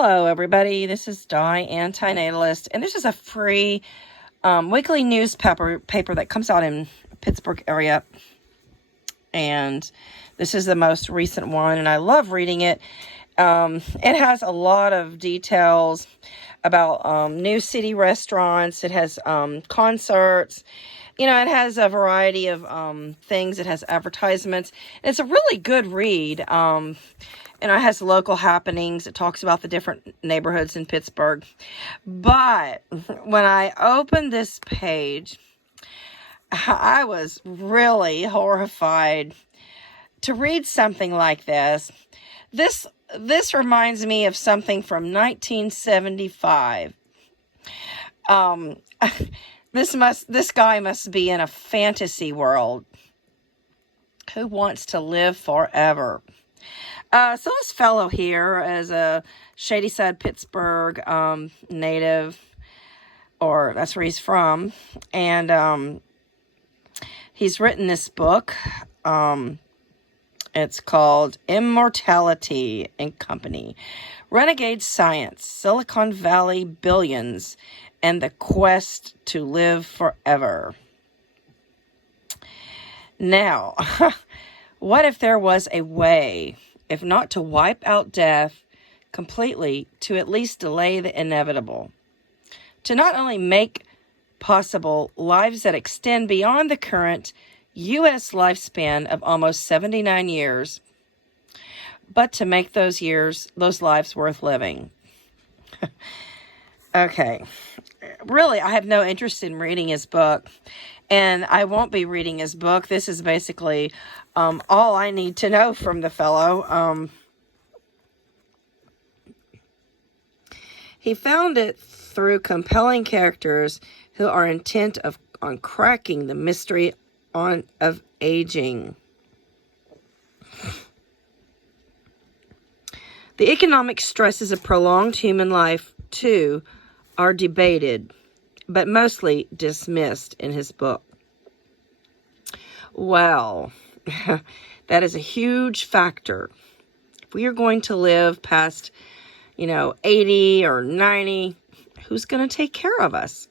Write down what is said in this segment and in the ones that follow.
Hello, everybody. This is Di, Antinatalist, and this is a free weekly newspaper that comes out in Pittsburgh area. And this is the most recent one, and I love reading it. It has a lot of details about new city restaurants. It has concerts. It has a variety of things. It has advertisements. It's a really good read. And it has local happenings. It talks about the different neighborhoods in Pittsburgh. But when I opened this page, I was really horrified to read something like this. This reminds me of something from 1975. This guy must be in a fantasy world. Who wants to live forever? So this fellow here is a Shadyside, Pittsburgh native, or that's where he's from, and he's written this book. It's called Immortality and Company, Renegade Science, Silicon Valley Billions, and the Quest to Live Forever. Now, what if there was a way, if not to wipe out death completely, to at least delay the inevitable? To not only make possible lives that extend beyond the current U.S. lifespan of almost 79 years, but to make those lives worth living. Okay. Really, I have no interest in reading his book, and I won't be reading his book. This is basically all I need to know from the fellow. He found it through compelling characters who are intent on cracking the mystery of aging. The economic stresses of prolonged human life, too, are debated, but mostly dismissed in his book. Well, that is a huge factor. If we are going to live past, 80 or 90, who's going to take care of us?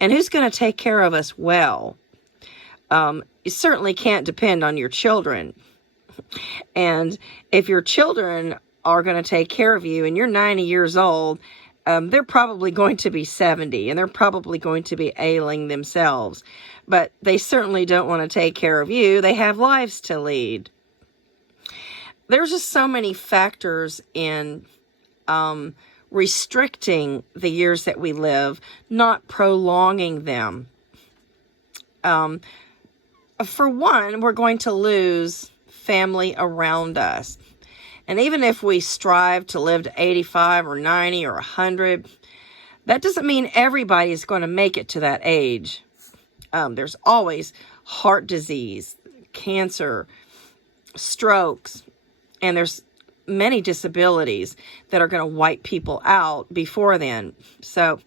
And who's going to take care of us well? You certainly can't depend on your children. And if your children are going to take care of you and you're 90 years old, they're probably going to be 70, and they're probably going to be ailing themselves. But they certainly don't want to take care of you. They have lives to lead. There's just so many factors in restricting the years that we live, not prolonging them. For one, we're going to lose family around us. And even if we strive to live to 85 or 90 or 100, that doesn't mean everybody is going to make it to that age. There's always heart disease, cancer, strokes, and there's many disabilities that are going to wipe people out before then. So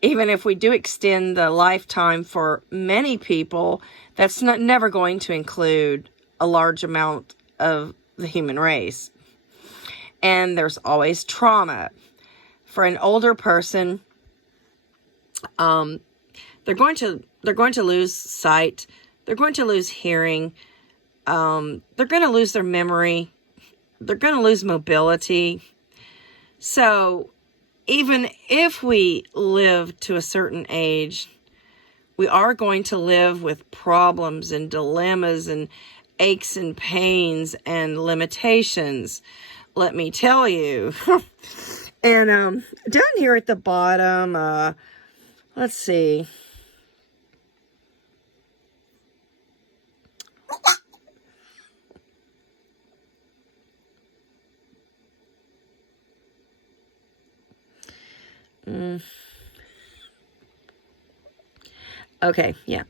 even if we do extend the lifetime for many people, that's never going to include a large amount of the human race. And there's always trauma. For an older person, they're going to lose sight. They're going to lose hearing. They're going to lose their memory. They're going to lose mobility. So even if we live to a certain age, we are going to live with problems and dilemmas and aches and pains and limitations. Let me tell you. And down here at the bottom, let's see. Okay, yeah.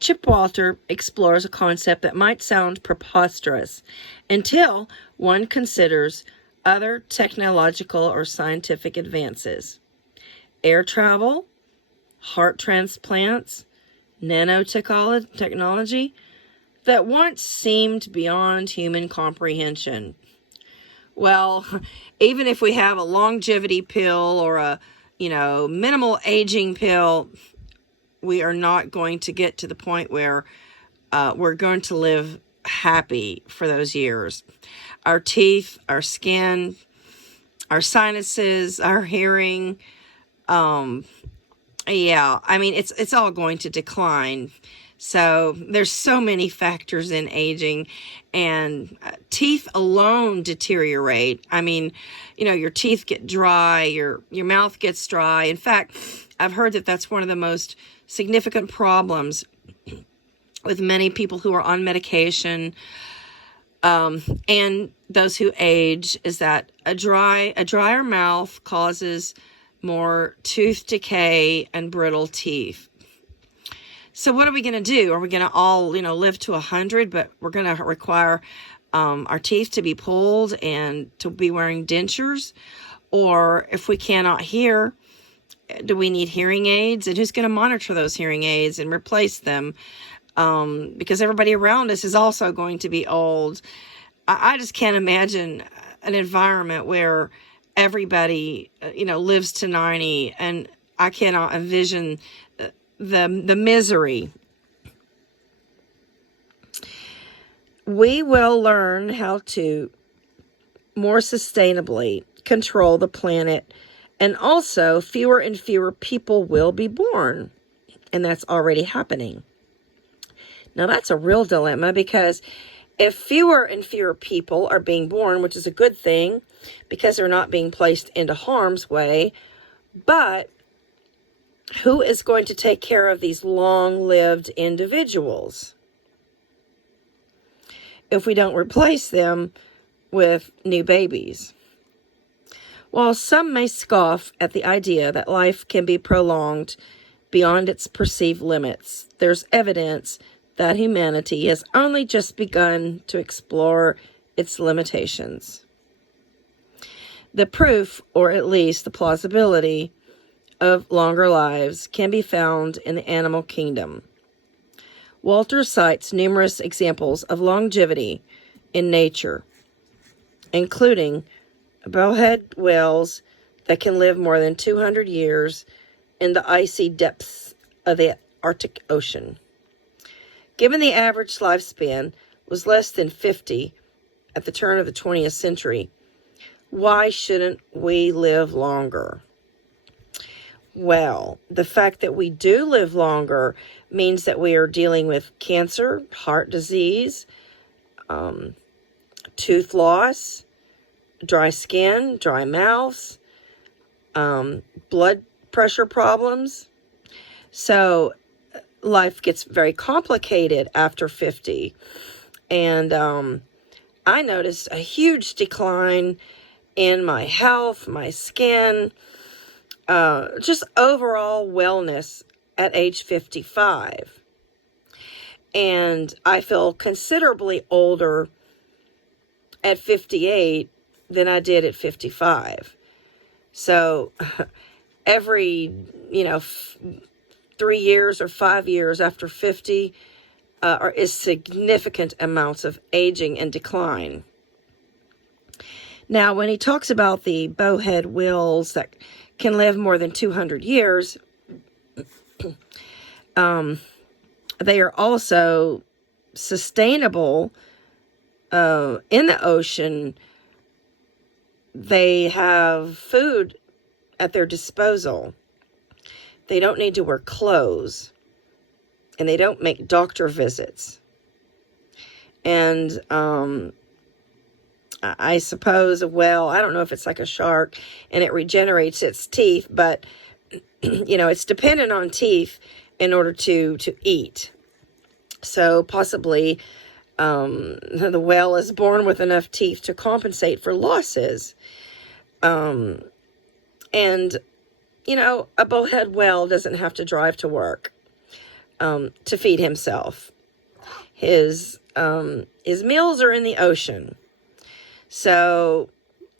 Chip Walter explores a concept that might sound preposterous until one considers other technological or scientific advances. Air travel, heart transplants, nanotechnology that once seemed beyond human comprehension. Well, even if we have a longevity pill or a, minimal aging pill, we are not going to get to the point where we're going to live happy for those years. Our teeth, our skin, our sinuses, our hearing, it's all going to decline. So there's so many factors in aging, and teeth alone deteriorate. Your teeth get dry, your mouth gets dry. In fact, I've heard that that's one of the most significant problems with many people who are on medication, and those who age, is that a drier mouth causes more tooth decay and brittle teeth. So what are we going to do? Are we going to all, live to 100, but we're going to require our teeth to be pulled and to be wearing dentures? Or if we cannot hear, do we need hearing aids? And who's going to monitor those hearing aids and replace them? Because everybody around us is also going to be old. I just can't imagine an environment where everybody, lives to 90, and I cannot envision the misery. We will learn how to more sustainably control the planet, and also fewer and fewer people will be born, and that's already happening. Now that's a real dilemma, because if fewer and fewer people are being born, which is a good thing because they're not being placed into harm's way, but who is going to take care of these long-lived individuals if we don't replace them with new babies? While some may scoff at the idea that life can be prolonged beyond its perceived limits, there's evidence that humanity has only just begun to explore its limitations. The proof, or at least the plausibility, of longer lives can be found in the animal kingdom. Walter cites numerous examples of longevity in nature, including bowhead whales that can live more than 200 years in the icy depths of the Arctic Ocean. Given the average lifespan was less than 50 at the turn of the 20th century, why shouldn't we live longer? Well, the fact that we do live longer means that we are dealing with cancer, heart disease, tooth loss, dry skin, dry mouths, blood pressure problems. So life gets very complicated after 50. And I noticed a huge decline in my health, my skin, just overall wellness at age 55. And I feel considerably older at 58 than I did at 55. So every, 3 years or 5 years after 50 is significant amounts of aging and decline. Now, when he talks about the bowhead whales that can live more than 200 years, they are also sustainable in the ocean. They have food at their disposal. They don't need to wear clothes, and they don't make doctor visits. And I suppose a whale, I don't know if it's like a shark and it regenerates its teeth, but it's dependent on teeth in order to eat. So possibly the whale is born with enough teeth to compensate for losses. And a bowhead whale doesn't have to drive to work to feed himself. His meals are in the ocean. So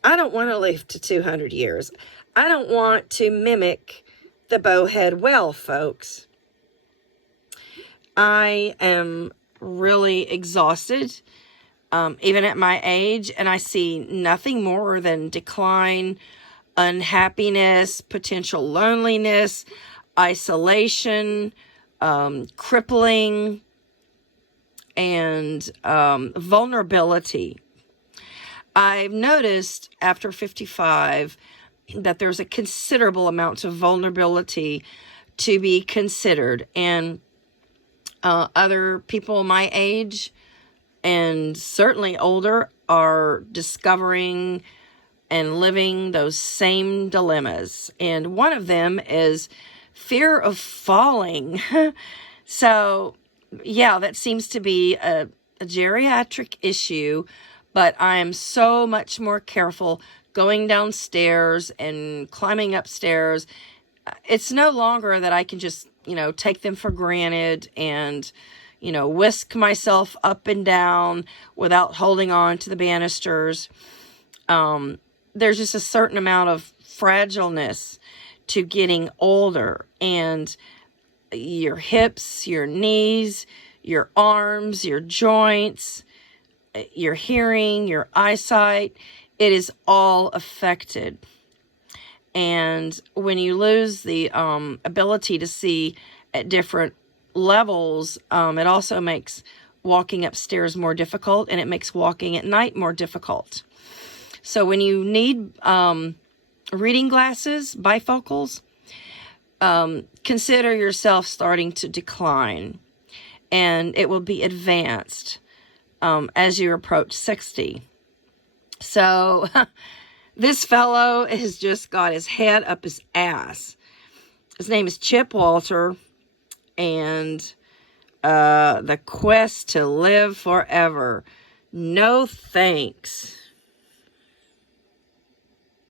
I don't want to live to 200 years. I don't want to mimic the bowhead whale, folks. I am really exhausted even at my age, and I see nothing more than decline, unhappiness, potential loneliness, isolation, crippling, and vulnerability. I've noticed after 55 that there's a considerable amount of vulnerability to be considered, and other people my age and certainly older are discovering and living those same dilemmas. And one of them is fear of falling. So, yeah, that seems to be a geriatric issue, but I am so much more careful going downstairs and climbing upstairs. It's no longer that I can just, take them for granted and, whisk myself up and down without holding on to the banisters. There's just a certain amount of fragileness to getting older, and your hips, your knees, your arms, your joints, your hearing, your eyesight, it is all affected. And when you lose the ability to see at different levels, it also makes walking upstairs more difficult, and it makes walking at night more difficult. So when you need reading glasses, bifocals, consider yourself starting to decline, and it will be advanced as you approach 60. So this fellow has just got his head up his ass. His name is Chip Walter, and the quest to live forever. No thanks.